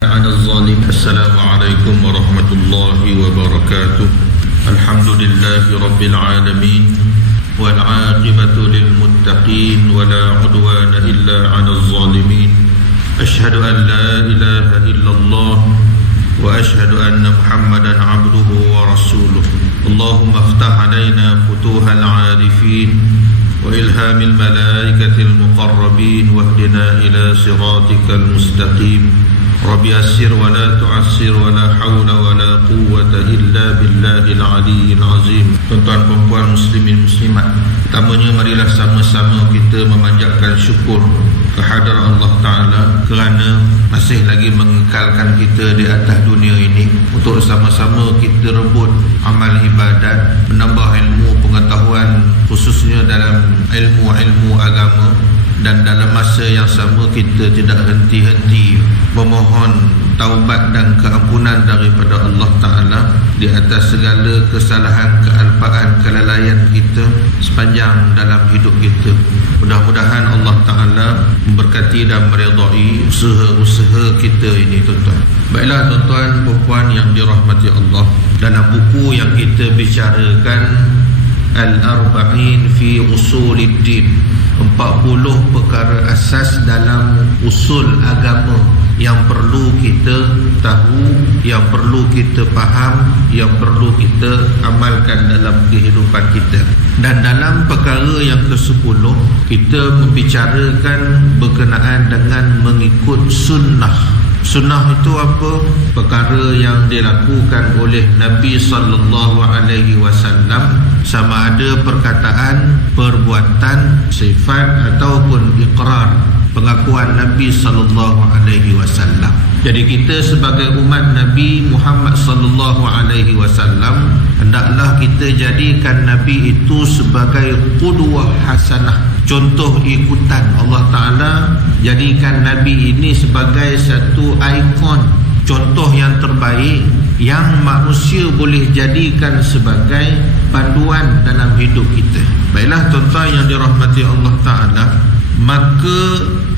عن الظالم. السلام عليكم ورحمة الله وبركاته. الحمد لله رب العالمين والعاقبة للمتقين ولا عدوان إلا على الظالمين. أشهد أن لا إله إلا الله وأشهد أن محمدا عبده ورسوله. اللهم افتح علينا فتوح العارفين وإلهام الملائكة المقربين واهدنا إلى صراطك المستقيم. Rabbi yassir wa la tu'assir wa la hawla wa la quwwata illa billahil aliyyil azim. Tuan-tuan dan puan muslimin muslimat, pertamanya marilah sama-sama kita memanjatkan syukur kehadrat Allah Ta'ala kerana masih lagi mengekalkan kita di atas dunia ini untuk sama-sama kita rebut amal ibadat, menambah ilmu pengetahuan khususnya dalam ilmu-ilmu agama. Dan dalam masa yang sama kita tidak henti-henti memohon taubat dan keampunan daripada Allah Ta'ala di atas segala kesalahan, kealpaan, kelalaian kita sepanjang dalam hidup kita. Mudah-mudahan Allah Ta'ala memberkati dan meridai usaha-usaha kita ini, tuan-tuan. Baiklah tuan-tuan dan puan yang dirahmati Allah, dalam buku yang kita bicarakan Al-Arba'in fi Usuluddin, 40 perkara asas dalam usul agama yang perlu kita tahu, yang perlu kita faham, yang perlu kita amalkan dalam kehidupan kita. Dan dalam perkara yang ke-10 kita membicarakan berkenaan dengan mengikut sunnah. Sunnah itu apa? Perkara yang dilakukan oleh Nabi SAW, sama ada perkataan, perbuatan, sifat ataupun iqrar, pengakuan Nabi SAW. Jadi kita sebagai umat Nabi Muhammad SAW, hendaklah kita jadikan Nabi itu sebagai qudwah hasanah, contoh ikutan. Allah Ta'ala jadikan Nabi ini sebagai satu ikon, contoh yang terbaik yang manusia boleh jadikan sebagai panduan dalam hidup kita. Baiklah tuan-tuan yang dirahmati Allah Ta'ala, maka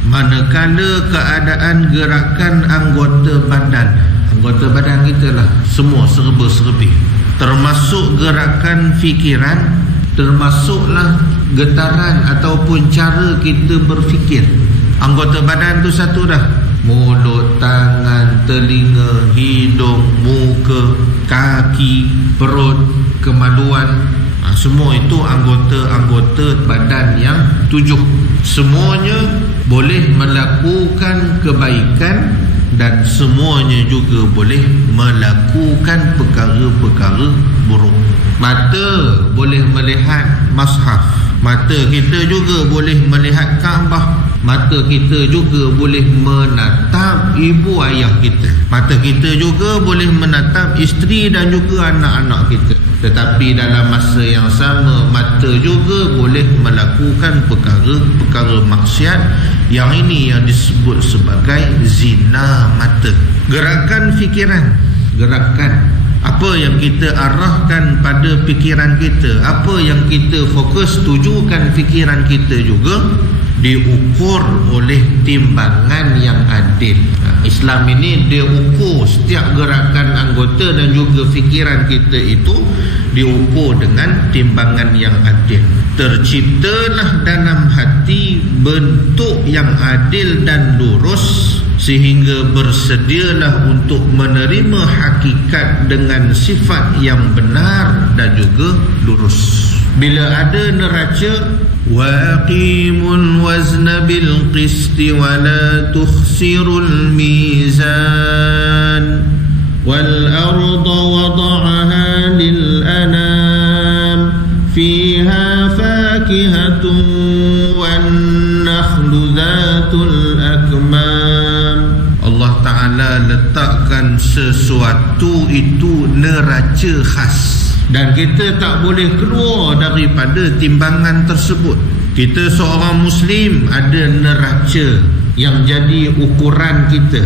manakala keadaan gerakan anggota badan kita lah semua serba-serbi, termasuk gerakan fikiran, termasuklah getaran ataupun cara kita berfikir. Anggota badan tu satu dah: mulut, tangan, telinga, hidung, muka, kaki, perut, kemaluan. Semua itu anggota-anggota badan yang 7. Semuanya boleh melakukan kebaikan dan semuanya juga boleh melakukan perkara-perkara buruk. Mata boleh melihat mushaf, mata kita juga boleh melihat Kaabah, mata kita juga boleh menatap ibu ayah kita, mata kita juga boleh menatap isteri dan juga anak-anak kita. Tetapi dalam masa yang sama, mata juga boleh melakukan perkara-perkara maksiat. Yang ini yang disebut sebagai zina mata. Gerakan fikiran, gerakan apa yang kita arahkan pada fikiran kita, apa yang kita fokus tujukan fikiran kita juga diukur oleh timbangan yang adil. Islam ini dia ukur setiap gerakan anggota dan juga fikiran kita itu diukur dengan timbangan yang adil. Terciptalah dalam hati bentuk yang adil dan lurus, sehingga bersedialah untuk menerima hakikat dengan sifat yang benar dan juga lurus. Bila ada neraca, wa aqimul wazna bil qisti wa la tukhsirul mizan wal arda wada'aha lil anam fiha fakihatun wan nakhlu dhatul akmam. Allah Ta'ala letakkan sesuatu itu neraca khas, dan kita tak boleh keluar daripada timbangan tersebut. Kita seorang Muslim ada neraca yang jadi ukuran kita.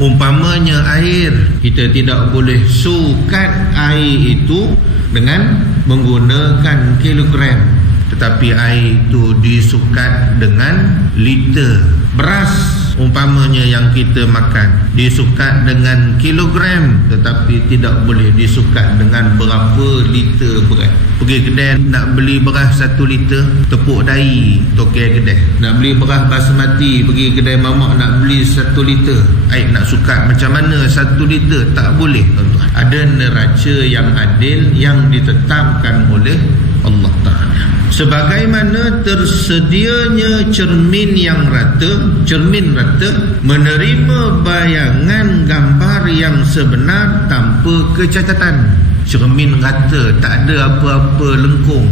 Umpamanya air, kita tidak boleh sukat air itu dengan menggunakan kilogram, tetapi air itu disukat dengan liter. Beras, Umpamanya yang kita makan disukat dengan kilogram, tetapi tidak boleh disukat dengan berapa liter beras. Pergi kedai nak beli beras 1 liter, tepuk dahi tokai kedai. Nak beli beras basmati, pergi kedai mamak nak beli 1 liter. Nak sukat macam mana 1 liter? Tak boleh, tuan-tuan. Ada neraca yang adil yang ditetapkan oleh Allah Ta'ala. Sebagaimana tersedianya cermin rata menerima bayangan gambar yang sebenar tanpa kecacatan. Cermin rata, tak ada apa-apa lengkung.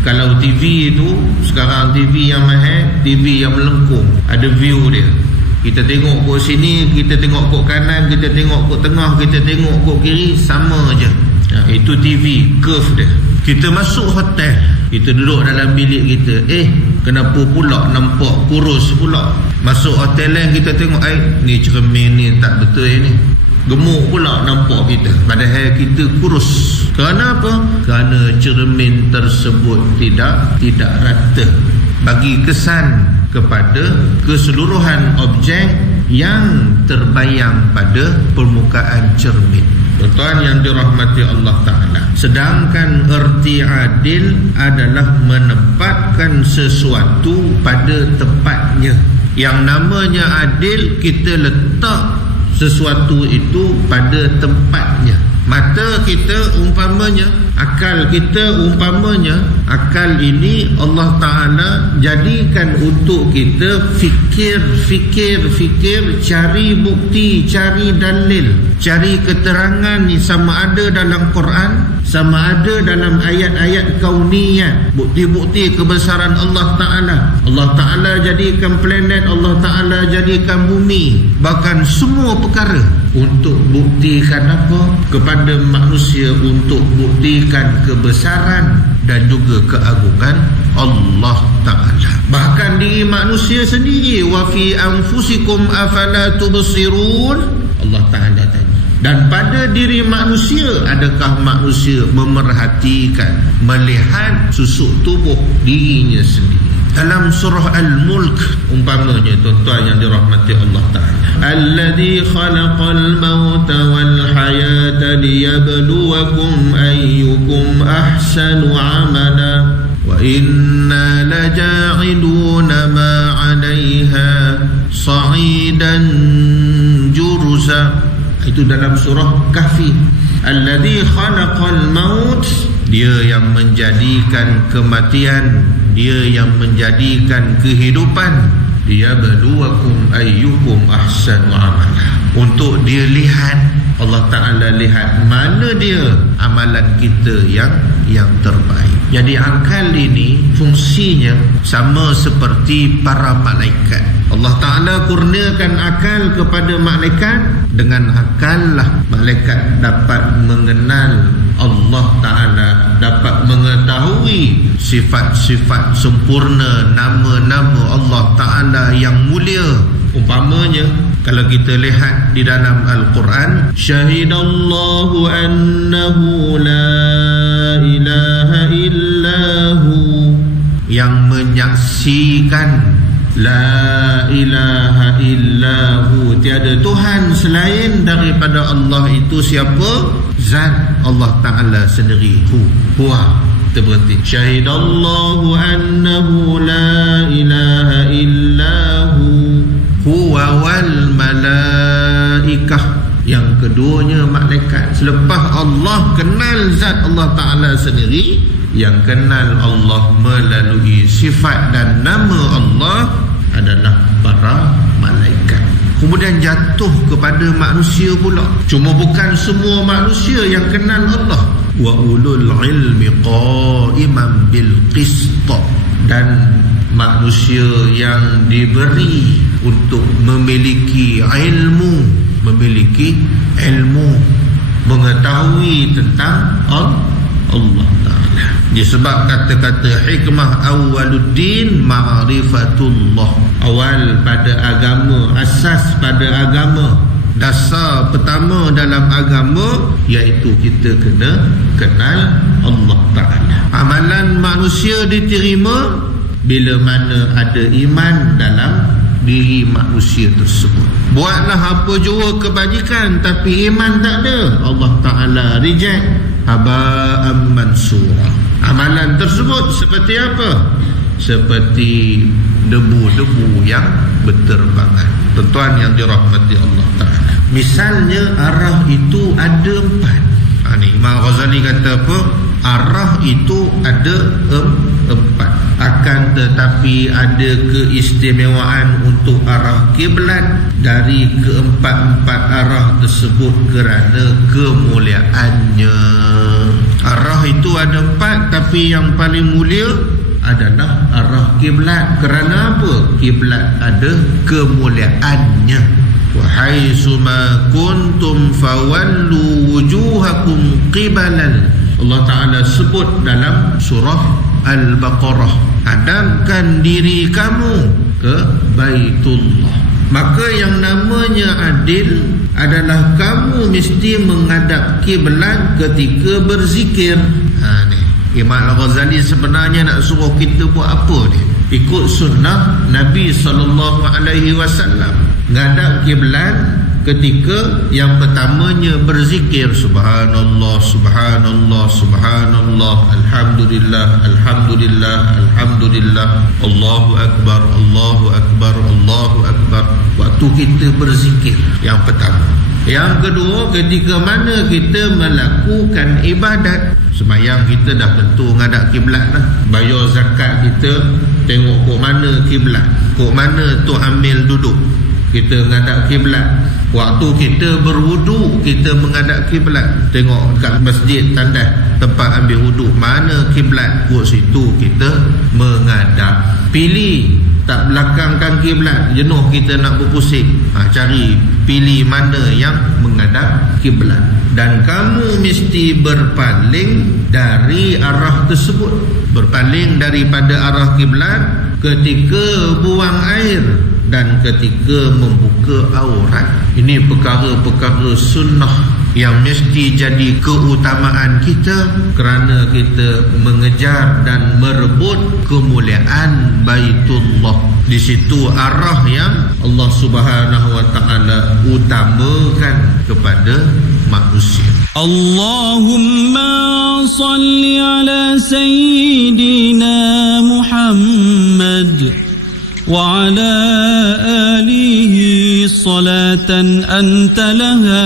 Kalau TV tu, sekarang TV yang mahal, TV yang melengkung, ada view dia. Kita tengok ke sini, kita tengok ke kanan, kita tengok ke tengah, kita tengok ke kiri, sama je. Itu TV, curve dia. Kita masuk hotel, kita duduk dalam bilik kita, kenapa pula nampak kurus pula? Masuk hotel lain, kita tengok, ni cermin ni tak betul ni, gemuk pula nampak kita, padahal kita kurus. Kerana apa? Kerana cermin tersebut tidak rata, bagi kesan kepada keseluruhan objek yang terbayang pada permukaan cermin. Tuan-tuan yang dirahmati Allah Ta'ala, sedangkan erti adil adalah menempatkan sesuatu pada tempatnya. Yang namanya adil, kita letak sesuatu itu pada tempatnya. Mata kita umpamanya, akal kita umpamanya, akal ini Allah Ta'ala jadikan untuk kita fikir, cari bukti, cari dalil, cari keterangan ni, sama ada dalam Quran, sama ada dalam ayat-ayat kauniyat, bukti-bukti kebesaran Allah Ta'ala. Allah Ta'ala jadikan planet, Allah Ta'ala jadikan bumi, bahkan semua perkara untuk buktikan apa? Kepada manusia, untuk buktikan kebesaran dan juga keagungan Allah Ta'ala. Bahkan diri manusia sendiri, wa fi anfusikum afala tubsirun, Allah Ta'ala tanya. Dan pada diri manusia, adakah manusia memerhatikan, melihat susuk tubuh dirinya sendiri? Dalam surah Al-Mulk umpamanya, tuan-tuan yang dirahmati Allah Ta'ala, alladzi khalaqal mauta wal hayata liyabluwakum ayyukum ahsanu amala wa inna laja'iluna ma 'alaiha sa'idan juruza. Itu dalam surah Kahfi. Alladzi khalaqal maut, dia yang menjadikan kematian, dia yang menjadikan kehidupan. Dia berluakum ayyukum ahsanu amala, untuk dia lihat, Allah Ta'ala lihat mana dia amalan kita yang terbaik. Jadi akal ini fungsinya sama seperti para malaikat. Allah Ta'ala kurniakan akal kepada malaikat. Dengan akal lah malaikat dapat mengenal Allah Ta'ala, dapat mengetahui sifat-sifat sempurna, nama-nama Allah Ta'ala yang mulia. Umpamanya, kalau kita lihat di dalam Al-Quran, syahidallahu annahu la ilaha illahu, yang menyaksikan la ilaha illahu, tiada Tuhan selain daripada Allah. Itu siapa? Zat Allah Ta'ala sendiri. Huwa. Kita berhenti. Syahidallahu annahu la ilaha illahu huwa wal malaikah. Yang keduanya malaikat. Selepas Allah kenal zat Allah Ta'ala sendiri, yang kenal Allah melalui sifat dan nama Allah adalah para malaikat. Kemudian jatuh kepada manusia pula. Cuma bukan semua manusia yang kenal Allah. Wa ulul ilmi qa'iman bil qist, dan manusia yang diberi untuk memiliki ilmu, mengetahui tentang Allah Ta'ala. Disebab kata-kata hikmah awwaluddin ma'rifatullah, awal pada agama, asas pada agama, dasar pertama dalam agama, iaitu kita kena kenal Allah Ta'ala. Amalan manusia diterima bila mana ada iman diri manusia tersebut. Buatlah apa jua kebajikan tapi iman tak ada, Allah Ta'ala reject. Haba'an mansura. Amalan tersebut seperti apa? Seperti debu-debu yang berterbangan. Tuan-tuan yang dirahmati Allah Ta'ala, misalnya arah itu ada 4. Ni Imam Ghazali kata apa? Arah itu ada 4. Akan tetapi ada keistimewaan untuk arah kiblat dari keempat-empat arah tersebut kerana kemuliaannya. Arah itu ada 4, tapi yang paling mulia adalah arah kiblat. Kerana apa? Kiblat ada kemuliaannya. Wa haitsu ma kuntum fawallu wujuhakum qibalan. Allah Ta'ala sebut dalam surah Al-Baqarah, hadapkan diri kamu ke Baitullah. Maka yang namanya adil adalah kamu mesti menghadap kiblat ketika berzikir. Ni Imam Al-Ghazali sebenarnya nak suruh kita buat apa ni? Ikut sunnah Nabi SAW. Ngadap kiblat ketika yang pertamanya berzikir, subhanallah, subhanallah, subhanallah, alhamdulillah, alhamdulillah, alhamdulillah, Allahu akbar, Allahu akbar, Allahu akbar. Waktu kita berzikir yang pertama. Yang kedua, ketika mana kita melakukan ibadat. Sembahyang kita dah tentu ngadap kiblat lah. Bayar zakat kita tengok kok mana kiblat, kok mana tu ambil duduk, kita menghadap kiblat. Waktu kita berwuduk kita menghadap kiblat, tengok kat masjid tandas tempat ambil wuduk mana kiblat, kat situ kita menghadap. Pilih, tak belakangkan kiblat, jenuh kita nak berpusing. Cari, pilih mana yang menghadap kiblat. Dan kamu mesti berpaling dari arah tersebut, berpaling daripada arah kiblat ketika buang air dan ketika membuka aurat. Ini perkara-perkara sunnah yang mesti jadi keutamaan kita kerana kita mengejar dan merebut kemuliaan Baitullah. Di situ arah yang Allah Subhanahu wa Ta'ala utamakan kepada manusia. Allahumma salli ala sayyidina Muhammad wa ala alihi salatan anta laha